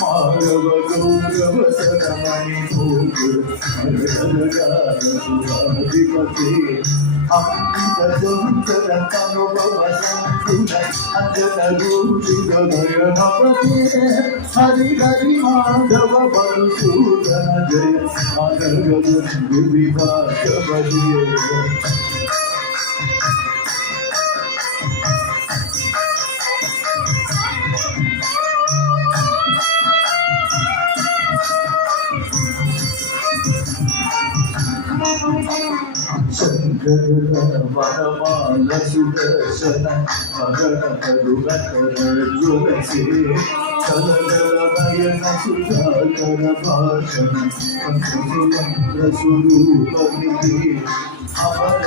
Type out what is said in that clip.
మానవ గౌరవ సరమణి అధిపతి అమృత సుందర అనుభవ సంతుల అంజన గోషిత భయనపతి హరి హరి మాధవ మధుసూదన జయ మానవ బంధు విభాషపతి శంకర వరమాల సుదర్శన మగణ కరుణకరసి కలగల నయన సుధాకర భాషణ పంచసుయంత్ర స్వరూప అమర